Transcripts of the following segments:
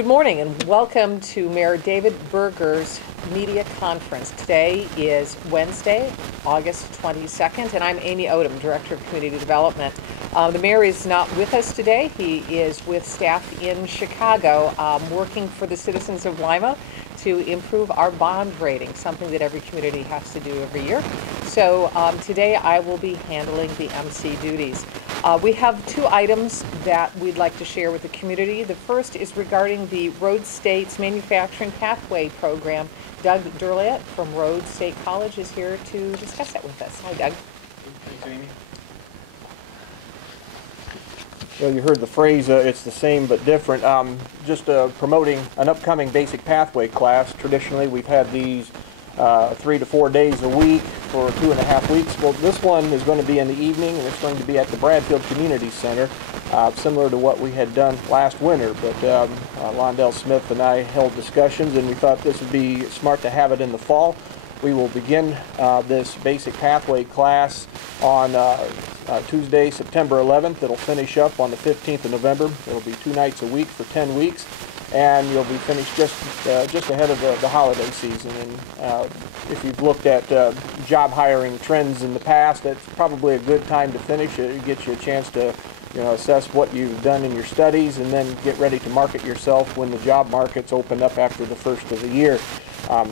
Good morning and welcome to Mayor David Berger's media conference. Today is Wednesday, August 22nd, and I'm Amy Odum, Director of Community Development. The mayor is not with us today. He is with staff in Chicago working for the citizens of Lima to improve our bond rating, something that every community has to do every year. So today I will be handling the MC duties. We have two items that we'd like to share with the community. The first is regarding the Rhodes State's Manufacturing Pathway Program. Doug Durliat from Rhodes State College is here to discuss that with us. Hi, Doug. Thanks, Amy. Well, you heard the phrase, it's the same but different. Just promoting an upcoming basic pathway class. Traditionally, we've had these 3 to 4 days a week for 2.5 weeks. Well, this one is going to be in the evening, and it's going to be at the Bradfield Community Center, similar to what we had done last winter. But Londell Smith and I held discussions, and we thought this would be smart to have it in the fall. We will begin this basic pathway class on Tuesday, September 11th. It'll finish up on the 15th of November. It'll be 2 nights a week for 10 weeks. And you'll be finished just ahead of the holiday season. And if you've looked at job hiring trends in the past, that's probably a good time to finish it. It gets you a chance to assess what you've done in your studies and then get ready to market yourself when the job markets open up after the first of the year.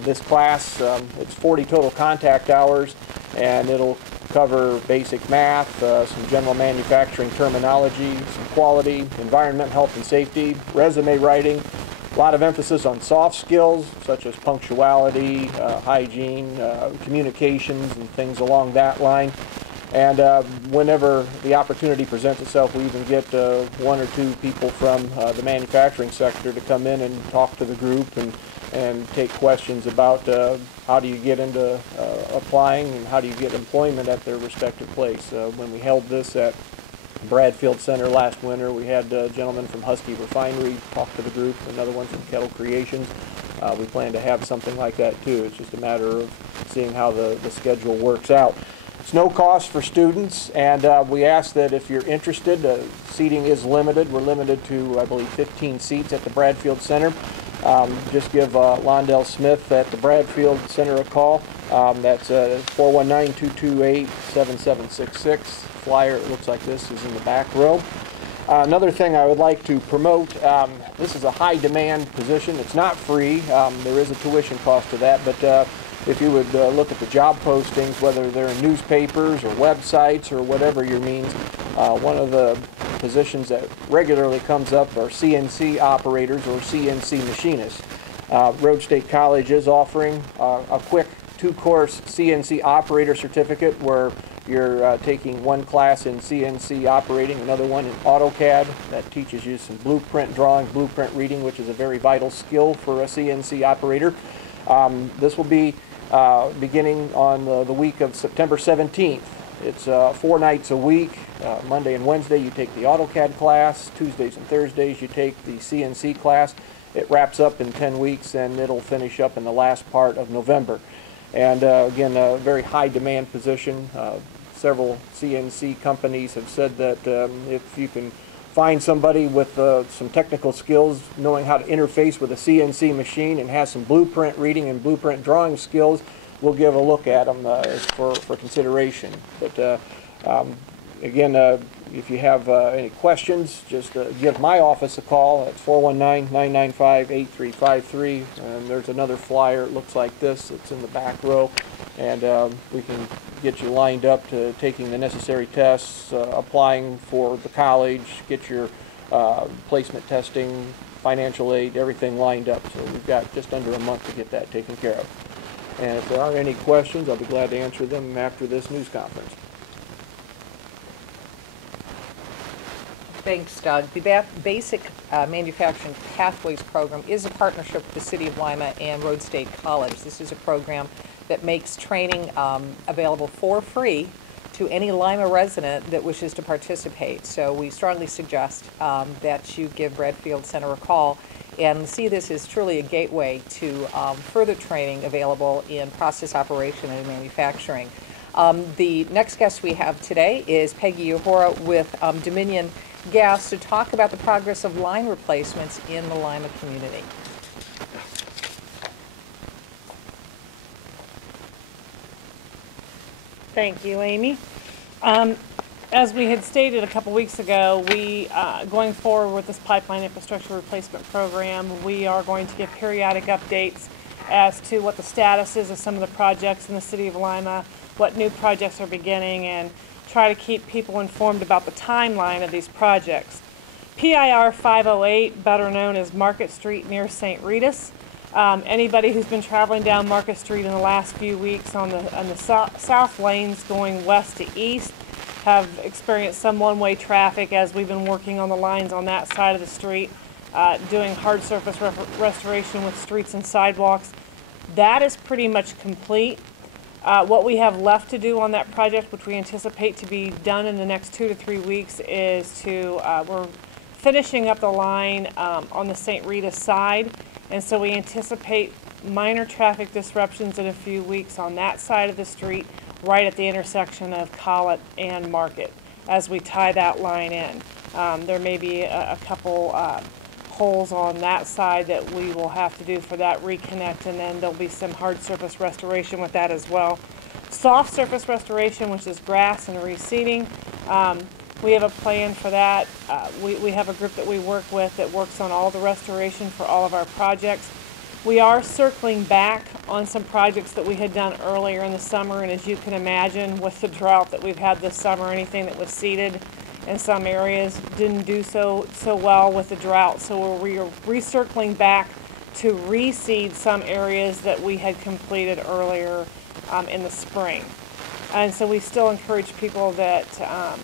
This class, it's 40 total contact hours, and it'll cover basic math, some general manufacturing terminology, some quality, environment, health and safety, resume writing, a lot of emphasis on soft skills such as punctuality, hygiene, communications, and things along that line. And whenever the opportunity presents itself, we even get 1 or 2 people from the manufacturing sector to come in and talk to the group and take questions about how do you get into applying and how do you get employment at their respective place. When we held this at Bradfield Center last winter, we had a gentleman from Husky Refinery talk to the group, another one from Kettle Creations. We plan to have something like that too. It's just a matter of seeing how the schedule works out. It's no cost for students, and we ask that if you're interested, seating is limited. We're limited to, I believe, 15 seats at the Bradfield Center. Just give Londell Smith at the Bradfield Center a call. That's 419-228-7766. Flyer, it looks like this, is in the back row. Another thing I would like to promote, this is a high demand position. It's not free. There is a tuition cost to that, but if you would look at the job postings, whether they're in newspapers or websites or whatever your means, one of the positions that regularly comes up are CNC operators or CNC machinists. Rhodes State College is offering a quick 2-course CNC operator certificate where you're taking one class in CNC operating, another one in AutoCAD. That teaches you some blueprint drawing, blueprint reading, which is a very vital skill for a CNC operator. This will be beginning on the week of September 17th. It's 4 nights a week. Monday and Wednesday you take the AutoCAD class. Tuesdays and Thursdays you take the CNC class. It wraps up in 10 weeks and it'll finish up in the last part of November. And again, a very high demand position. Several CNC companies have said that if you can find somebody with some technical skills, knowing how to interface with a CNC machine and has some blueprint reading and blueprint drawing skills, we'll give a look at them for consideration. But again, if you have any questions, just give my office a call at 419-995-8353. And there's another flyer, it looks like this. It's in the back row. And we can get you lined up to taking the necessary tests, applying for the college, get your placement testing, financial aid, everything lined up. So we've got just under a month to get that taken care of. And if there are any questions, I'll be glad to answer them after this news conference. Thanks, Doug. The Basic Manufacturing Pathways Program is a partnership with the City of Lima and Rhodes State College. This is a program that makes training available for free to any Lima resident that wishes to participate. So we strongly suggest that you give Bradfield Center a call and see this as truly a gateway to further training available in process operation and manufacturing. The next guest we have today is Peggy Ehora with Dominion guests to talk about the progress of line replacements in the Lima community. Thank you, Amy. As we had stated a couple weeks ago, going forward with this pipeline infrastructure replacement program, we are going to give periodic updates as to what the status is of some of the projects in the city of Lima, what new projects are beginning, and try to keep people informed about the timeline of these projects. PIR 508, better known as Market Street near St. Rita's. Anybody who's been traveling down Market Street in the last few weeks on the south lanes going west to east have experienced some one-way traffic as we've been working on the lines on that side of the street, doing hard surface restoration with streets and sidewalks. That is pretty much complete. What we have left to do on that project, which we anticipate to be done in the next 2 to 3 weeks, is we're finishing up the line on the St. Rita side, and so we anticipate minor traffic disruptions in a few weeks on that side of the street, right at the intersection of Collett and Market, as we tie that line in. There may be a couple holes on that side that we will have to do for that reconnect, and then there'll be some hard surface restoration with that as well. Soft surface restoration, which is grass and reseeding, we have a plan for that. We have a group that we work with that works on all the restoration for all of our projects. We are circling back on some projects that we had done earlier in the summer, and as you can imagine, with the drought that we've had this summer, anything that was seeded in some areas didn't do so well with the drought. So we're recircling back to reseed some areas that we had completed earlier in the spring. And so we still encourage people that,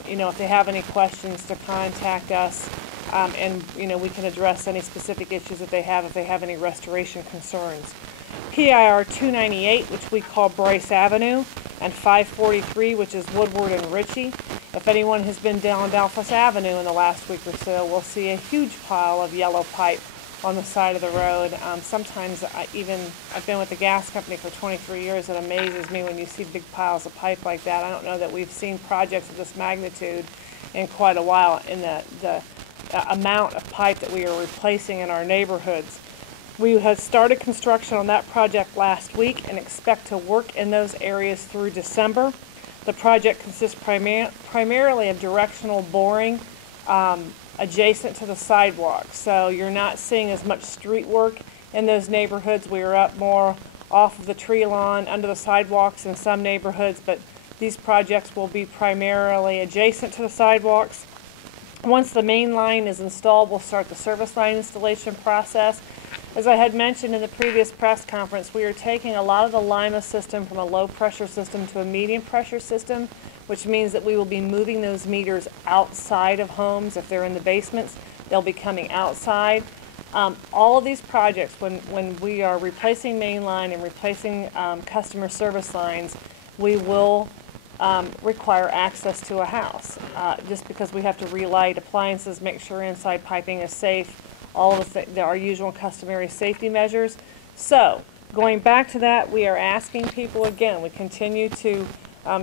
if they have any questions, to contact us, and we can address any specific issues that they have if they have any restoration concerns. PIR 298, which we call Bryce Avenue, and 543, which is Woodward and Ritchie. If anyone has been down Belfast Avenue in the last week or so, we'll see a huge pile of yellow pipe on the side of the road. Sometimes I've been with the gas company for 23 years. It amazes me when you see big piles of pipe like that. I don't know that we've seen projects of this magnitude in quite a while in the amount of pipe that we are replacing in our neighborhoods. We had started construction on that project last week and expect to work in those areas through December. The project consists primarily of directional boring adjacent to the sidewalk. So you're not seeing as much street work in those neighborhoods. We are up more off of the tree lawn, under the sidewalks in some neighborhoods, but these projects will be primarily adjacent to the sidewalks. Once the main line is installed, we'll start the service line installation process. As I had mentioned in the previous press conference, we are taking a lot of the Lima system from a low pressure system to a medium pressure system, which means that we will be moving those meters outside of homes. If they're in the basements, they'll be coming outside. All of these projects, when we are replacing main line and replacing customer service lines, we will require access to a house, just because we have to relight appliances, make sure inside piping is safe, all of our usual and customary safety measures. So going back to that, we are asking people again, we continue to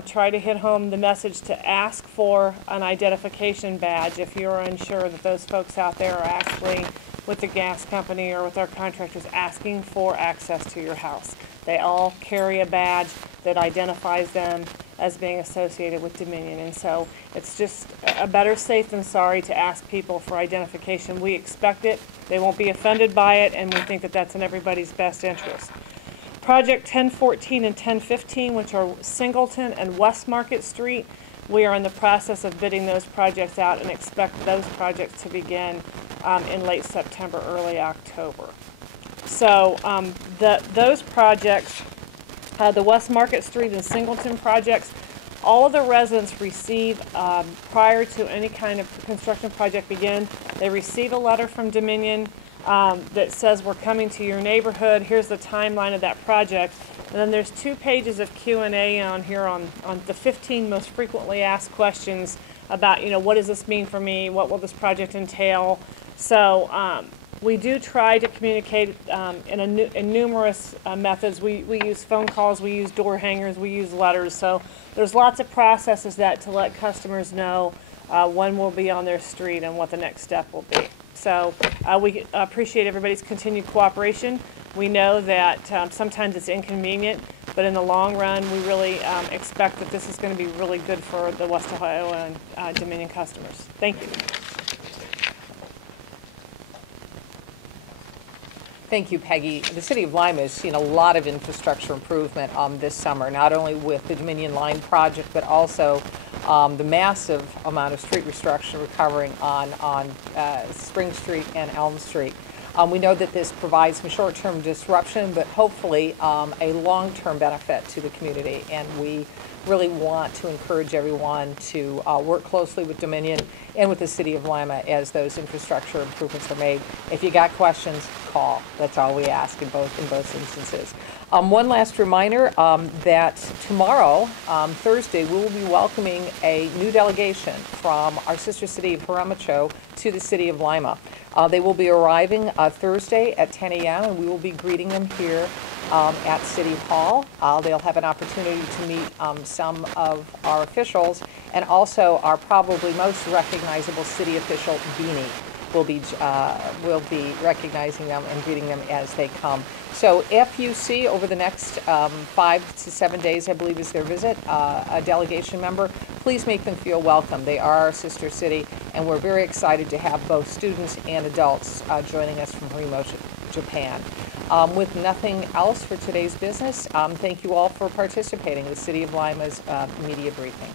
try to hit home the message to ask for an identification badge if you're unsure that those folks out there are actually with the gas company or with our contractors asking for access to your house. They all carry a badge that identifies them as being associated with Dominion, and so it's just a better safe than sorry to ask people for identification. We expect it, they won't be offended by it, and we think that that's in everybody's best interest. Project 1014 and 1015, which are Singleton and West Market Street, we are in the process of bidding those projects out and expect those projects to begin in late September, early October. So those projects, the West Market Street and Singleton projects, all of the residents receive, prior to any kind of construction project begin, they receive a letter from Dominion that says we're coming to your neighborhood, here's the timeline of that project, and then there's 2 pages of Q&A on here on the 15 most frequently asked questions about, what does this mean for me, what will this project entail. So we do try to communicate in numerous methods. We use phone calls, we use door hangers, we use letters. So there's lots of processes to let customers know when we'll be on their street and what the next step will be. So we appreciate everybody's continued cooperation. We know that sometimes it's inconvenient, but in the long run, we really expect that this is going to be really good for the West Ohio and Dominion customers. Thank you. Thank you, Peggy. The City of Lima has seen a lot of infrastructure improvement this summer, not only with the Dominion Line project, but also the massive amount of street restructuring recovering on Spring Street and Elm Street. We know that this provides some short-term disruption, but hopefully a long-term benefit to the community, and we really want to encourage everyone to work closely with Dominion and with the City of Lima as those infrastructure improvements are made. If you got questions, call. That's all we ask in both instances. One last reminder that tomorrow, Thursday, we will be welcoming a new delegation from our sister city of Harima to the City of Lima. They will be arriving Thursday at 10 a.m. and we will be greeting them here at City Hall. They'll have an opportunity to meet some of our officials, and also our probably most recognizable city official, Beanie, will be recognizing them and greeting them as they come. So if you see over the next 5 to 7 days, I believe is their visit, a delegation member, please make them feel welcome. They are our sister city, and we're very excited to have both students and adults joining us from Harima, Japan. With nothing else for today's business, thank you all for participating in the City of Lima's media briefing.